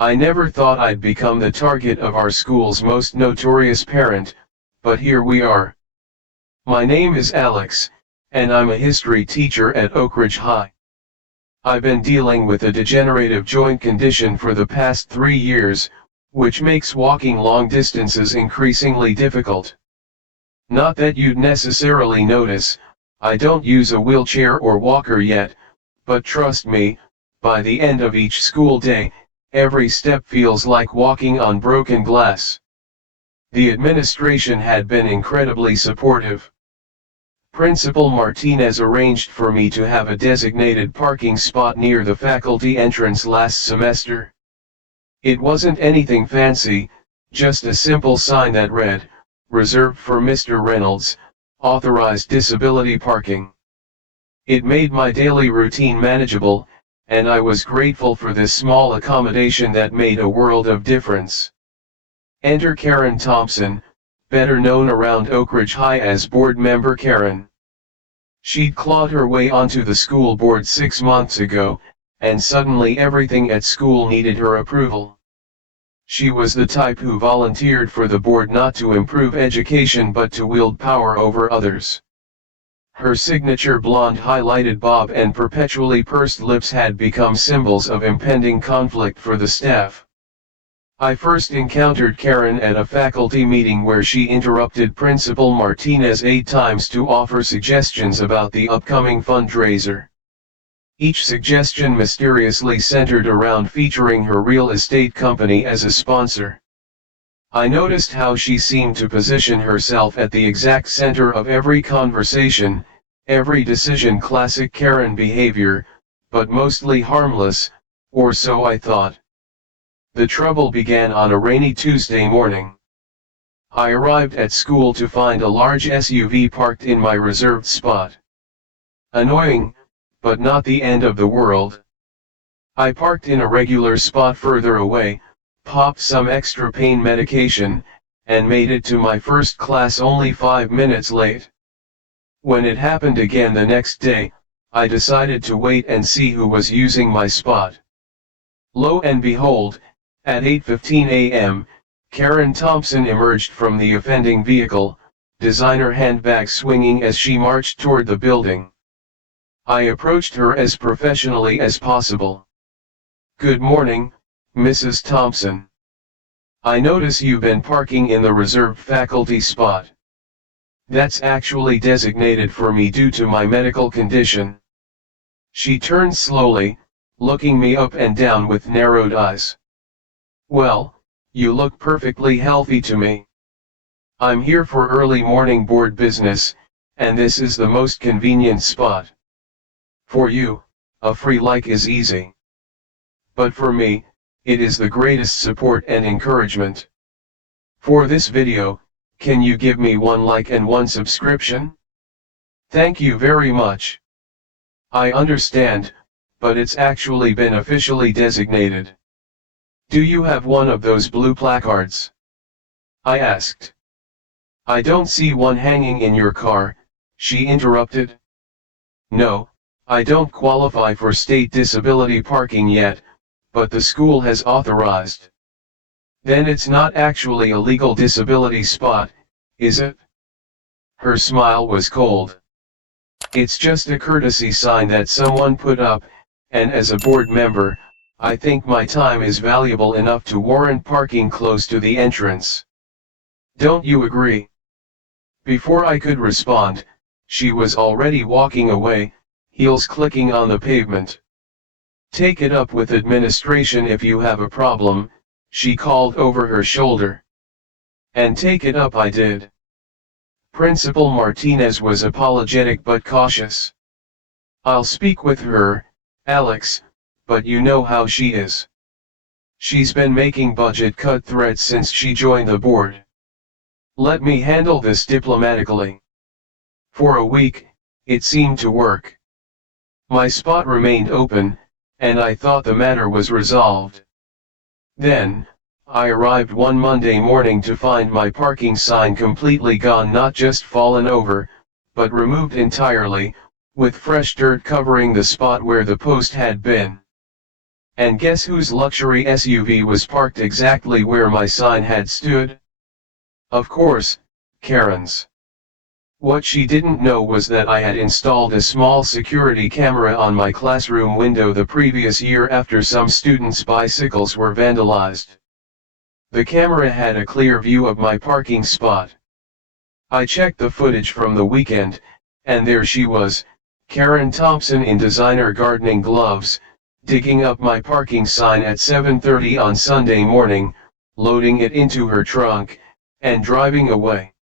I never thought I'd become the target of our school's most notorious parent, but here we are. My name is Alex, and I'm a history teacher at Oakridge High. I've been dealing with a degenerative joint condition for the past 3 years, which makes walking long distances increasingly difficult. Not that you'd necessarily notice, I don't use a wheelchair or walker yet, but trust me, by the end of each school day, every step feels like walking on broken glass. The administration had been incredibly supportive. Principal Martinez arranged for me to have a designated parking spot near the faculty entrance last semester. It wasn't anything fancy, just a simple sign that read, "Reserved for Mr. Reynolds, authorized disability parking." It made my daily routine manageable, and I was grateful for this small accommodation that made a world of difference. Enter Karen Thompson, better known around Oakridge High as board member Karen. She'd clawed her way onto the school board 6 months ago, and suddenly everything at school needed her approval. She was the type who volunteered for the board not to improve education but to wield power over others. Her signature blonde highlighted bob and perpetually pursed lips had become symbols of impending conflict for the staff. I first encountered Karen at a faculty meeting where she interrupted Principal Martinez 8 times to offer suggestions about the upcoming fundraiser. Each suggestion mysteriously centered around featuring her real estate company as a sponsor. I noticed how she seemed to position herself at the exact center of every conversation, every decision. Classic Karen behavior, but mostly harmless, or so I thought. The trouble began on a rainy Tuesday morning. I arrived at school to find a large SUV parked in my reserved spot. Annoying, but not the end of the world. I parked in a regular spot further away, popped some extra pain medication, and made it to my first class only 5 minutes late. When it happened again the next day, I decided to wait and see who was using my spot. Lo and behold, at 8:15 a.m., Karen Thompson emerged from the offending vehicle, designer handbag swinging as she marched toward the building. I approached her as professionally as possible. "Good morning, Mrs. Thompson. I notice you've been parking in the reserved faculty spot. That's actually designated for me due to my medical condition." She turned slowly, looking me up and down with narrowed eyes. "Well, you look perfectly healthy to me. I'm here for early morning board business, and this is the most convenient spot. For you, a free like is easy. But for me, it is the greatest support and encouragement. For this video, can you give me 1 like and 1 subscription? Thank you very much. I understand, but it's actually been officially designated. Do you have one of those blue placards?" I asked. "I don't see one hanging in your car," she interrupted. "No, I don't qualify for state disability parking yet, but the school has authorized." "Then it's not actually a legal disability spot, is it?" Her smile was cold. "It's just a courtesy sign that someone put up, and as a board member, I think my time is valuable enough to warrant parking close to the entrance. Don't you agree?" Before I could respond, she was already walking away, heels clicking on the pavement. "Take it up with administration if you have a problem," she called over her shoulder. And take it up I did. Principal Martinez was apologetic but cautious. "I'll speak with her, Alex, but you know how she is. She's been making budget cut threats since she joined the board. Let me handle this diplomatically." For a week, it seemed to work. My spot remained open, and I thought the matter was resolved. Then, I arrived one Monday morning to find my parking sign completely gone, not just fallen over, but removed entirely, with fresh dirt covering the spot where the post had been. And guess whose luxury SUV was parked exactly where my sign had stood? Of course, Karen's. What she didn't know was that I had installed a small security camera on my classroom window the previous year after some students' bicycles were vandalized. The camera had a clear view of my parking spot. I checked the footage from the weekend, and there she was, Karen Thompson in designer gardening gloves, digging up my parking sign at 7:30 on Sunday morning, loading it into her trunk, and driving away.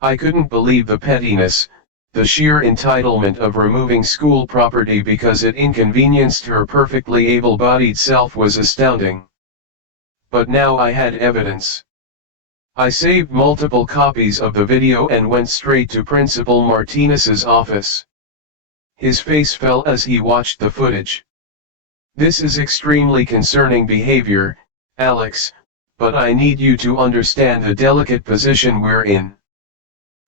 I couldn't believe the pettiness, the sheer entitlement of removing school property because it inconvenienced her perfectly able-bodied self was astounding. But now I had evidence. I saved multiple copies of the video and went straight to Principal Martinez's office. His face fell as he watched the footage. "This is extremely concerning behavior, Alex, but I need you to understand the delicate position we're in.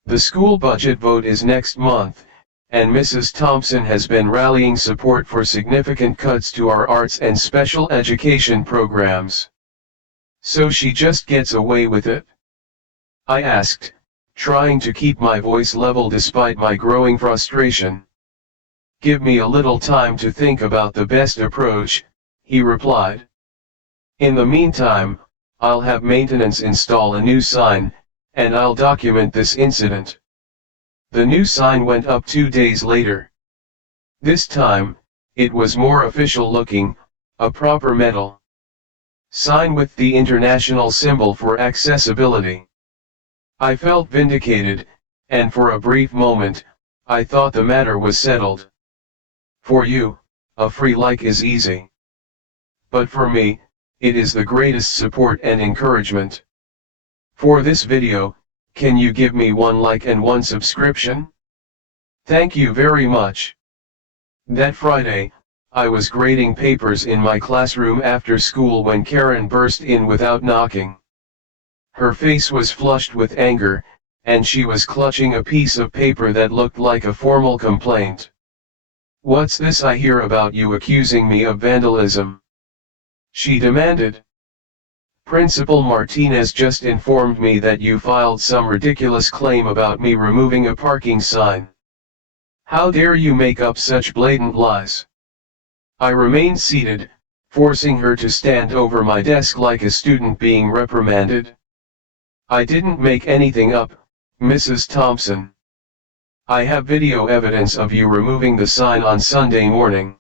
The school budget vote is next month, and Mrs. Thompson has been rallying support for significant cuts to our arts and special education programs. So she just gets away with it?" I asked, trying to keep my voice level despite my growing frustration. "Give me a little time to think about the best approach," he replied. "In the meantime, I'll have maintenance install a new sign, and I'll document this incident." The new sign went up 2 days later. This time, it was more official looking, a proper metal sign with the international symbol for accessibility. I felt vindicated, and for a brief moment, I thought the matter was settled. For you, a free like is easy. But for me, it is the greatest support and encouragement. For this video, can you give me 1 like and 1 subscription? Thank you very much. That Friday, I was grading papers in my classroom after school when Karen burst in without knocking. Her face was flushed with anger, and she was clutching a piece of paper that looked like a formal complaint. "What's this I hear about you accusing me of vandalism?" she demanded. "Principal Martinez just informed me that you filed some ridiculous claim about me removing a parking sign. How dare you make up such blatant lies?" I remained seated, forcing her to stand over my desk like a student being reprimanded. "I didn't make anything up, Mrs. Thompson. I have video evidence of you removing the sign on Sunday morning.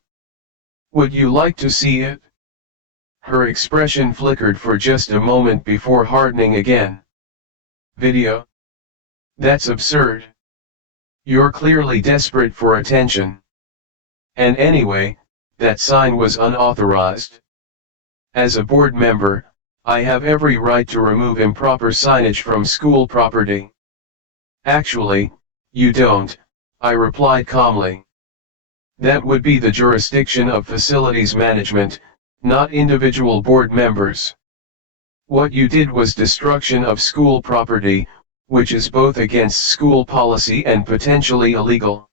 Would you like to see it?" Her expression flickered for just a moment before hardening again. "Video? That's absurd. You're clearly desperate for attention. And anyway, that sign was unauthorized. As a board member, I have every right to remove improper signage from school property." "Actually, you don't," I replied calmly. "That would be the jurisdiction of facilities management, not individual board members. What you did was destruction of school property, which is both against school policy and potentially illegal.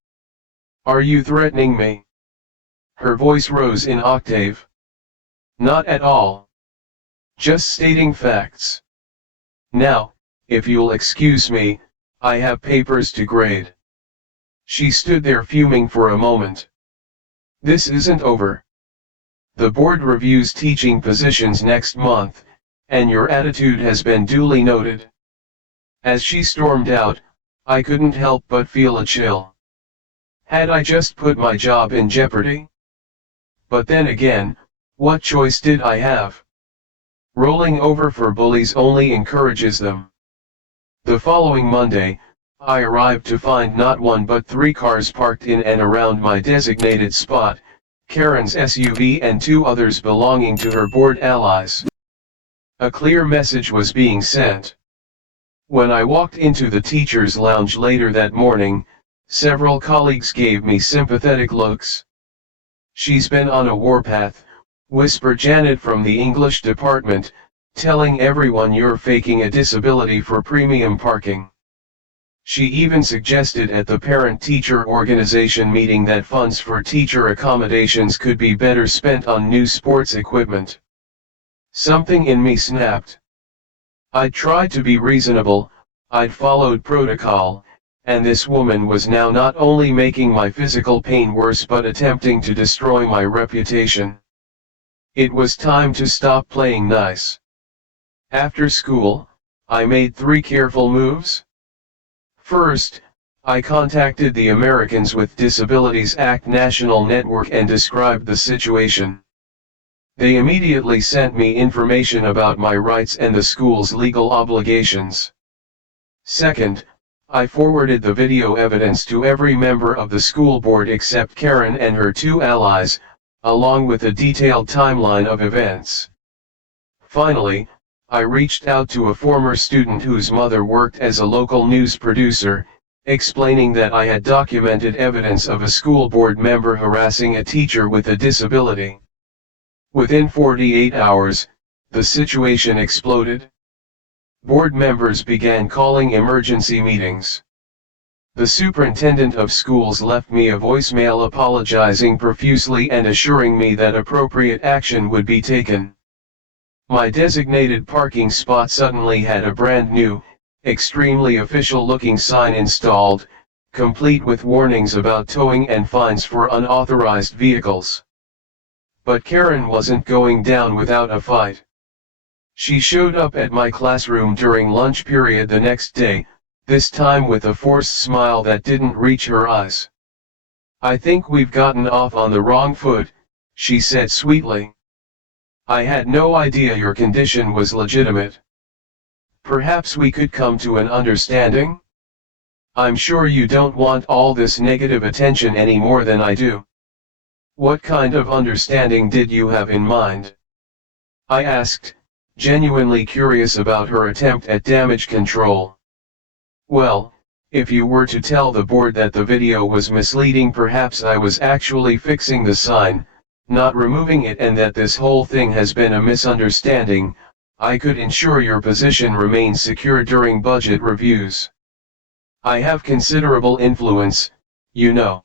Are you threatening me?" Her voice rose in octave. "Not at all. Just stating facts. Now, if you'll excuse me, I have papers to grade." She stood there fuming for a moment. "This isn't over. The board reviews teaching positions next month, and your attitude has been duly noted." As she stormed out, I couldn't help but feel a chill. Had I just put my job in jeopardy? But then again, what choice did I have? Rolling over for bullies only encourages them. The following Monday, I arrived to find not 1 but 3 cars parked in and around my designated spot, Karen's SUV and 2 others belonging to her board allies. A clear message was being sent. When I walked into the teacher's lounge later that morning, several colleagues gave me sympathetic looks. "She's been on a warpath," whispered Janet from the English department, "telling everyone you're faking a disability for premium parking." She even suggested at the parent-teacher organization meeting that funds for teacher accommodations could be better spent on new sports equipment. Something in me snapped. I'd tried to be reasonable, I'd followed protocol, and this woman was now not only making my physical pain worse but attempting to destroy my reputation. It was time to stop playing nice. After school, I made 3 careful moves. First, I contacted the Americans with Disabilities Act National Network and described the situation. They immediately sent me information about my rights and the school's legal obligations. Second, I forwarded the video evidence to every member of the school board except Karen and her 2 allies, along with a detailed timeline of events. Finally, I reached out to a former student whose mother worked as a local news producer, explaining that I had documented evidence of a school board member harassing a teacher with a disability. Within 48 hours, the situation exploded. Board members began calling emergency meetings. The superintendent of schools left me a voicemail apologizing profusely and assuring me that appropriate action would be taken. My designated parking spot suddenly had a brand new, extremely official-looking sign installed, complete with warnings about towing and fines for unauthorized vehicles. But Karen wasn't going down without a fight. She showed up at my classroom during lunch period the next day, this time with a forced smile that didn't reach her eyes. "I think we've gotten off on the wrong foot," she said sweetly. "I had no idea your condition was legitimate. Perhaps we could come to an understanding? I'm sure you don't want all this negative attention any more than I do. What kind of understanding did you have in mind?" I asked, genuinely curious about her attempt at damage control. "Well, if you were to tell the board that the video was misleading, perhaps I was actually fixing the sign, not removing it, and that this whole thing has been a misunderstanding, I could ensure your position remains secure during budget reviews. I have considerable influence, you know."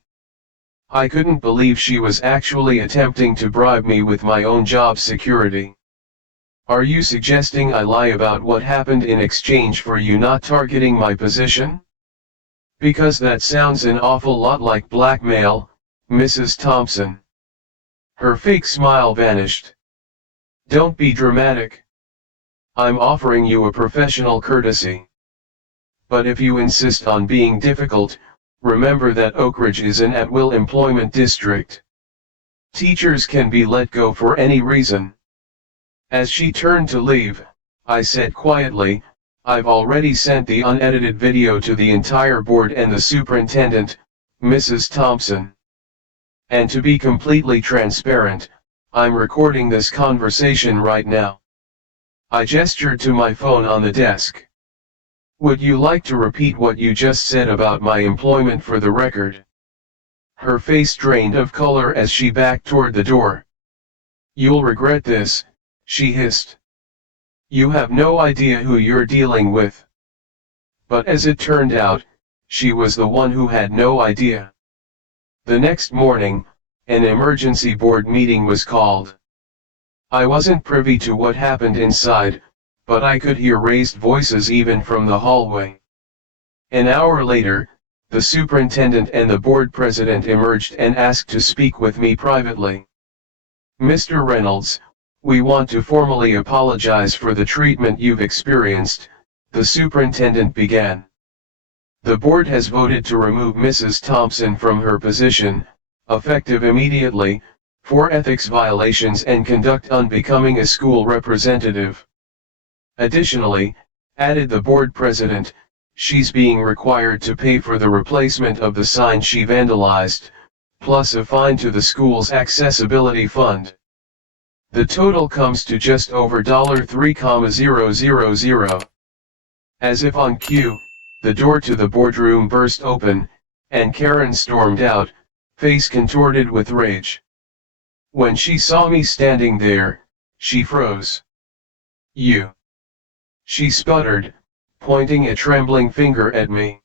I couldn't believe she was actually attempting to bribe me with my own job security. "Are you suggesting I lie about what happened in exchange for you not targeting my position? Because that sounds an awful lot like blackmail, Mrs. Thompson." Her fake smile vanished. "Don't be dramatic. I'm offering you a professional courtesy. But if you insist on being difficult, remember that Oakridge is an at-will employment district. Teachers can be let go for any reason." As she turned to leave, I said quietly, "I've already sent the unedited video to the entire board and the superintendent, Mrs. Thompson. And to be completely transparent, I'm recording this conversation right now." I gestured to my phone on the desk. "Would you like to repeat what you just said about my employment for the record?" Her face drained of color as she backed toward the door. "You'll regret this," she hissed. "You have no idea who you're dealing with." But as it turned out, she was the one who had no idea. The next morning, an emergency board meeting was called. I wasn't privy to what happened inside, but I could hear raised voices even from the hallway. An hour later, the superintendent and the board president emerged and asked to speak with me privately. "Mr. Reynolds, we want to formally apologize for the treatment you've experienced," the superintendent began. "The board has voted to remove Mrs. Thompson from her position, effective immediately, for ethics violations and conduct unbecoming a school representative. Additionally," added the board president, "she's being required to pay for the replacement of the sign she vandalized, plus a fine to the school's accessibility fund. The total comes to just over $3,000. As if on cue, the door to the boardroom burst open, and Karen stormed out, face contorted with rage. When she saw me standing there, she froze. "You," she sputtered, pointing a trembling finger at me.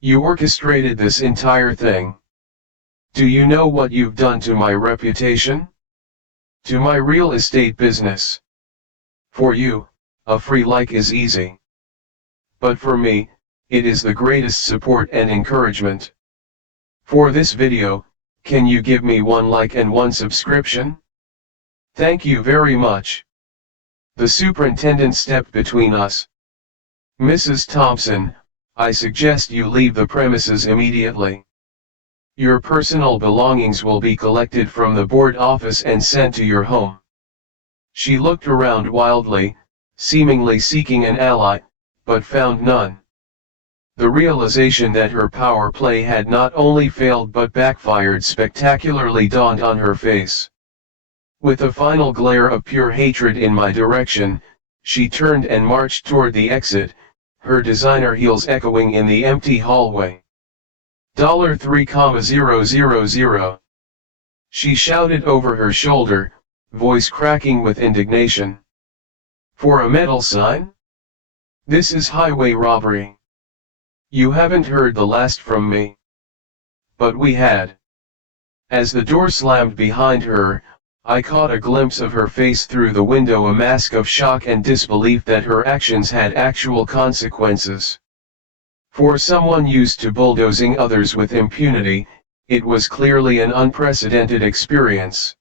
You orchestrated this entire thing. Do you know what you've done to my reputation? To my real estate business? For you, a free like is easy. But for me, it is the greatest support and encouragement. For this video, can you give me one like and one subscription? Thank you very much. The superintendent stepped between us. Mrs. Thompson, I suggest you leave the premises immediately. Your personal belongings will be collected from the board office and sent to your home. She looked around wildly, seemingly seeking an ally, but found none. The realization that her power play had not only failed but backfired spectacularly dawned on her face. With a final glare of pure hatred in my direction, she turned and marched toward the exit, her designer heels echoing in the empty hallway. $3,000. She shouted over her shoulder, voice cracking with indignation. For a metal sign? This is highway robbery. You haven't heard the last from me. But we had. As the door slammed behind her, I caught a glimpse of her face through the window, a mask of shock and disbelief that her actions had actual consequences. For someone used to bulldozing others with impunity, it was clearly an unprecedented experience.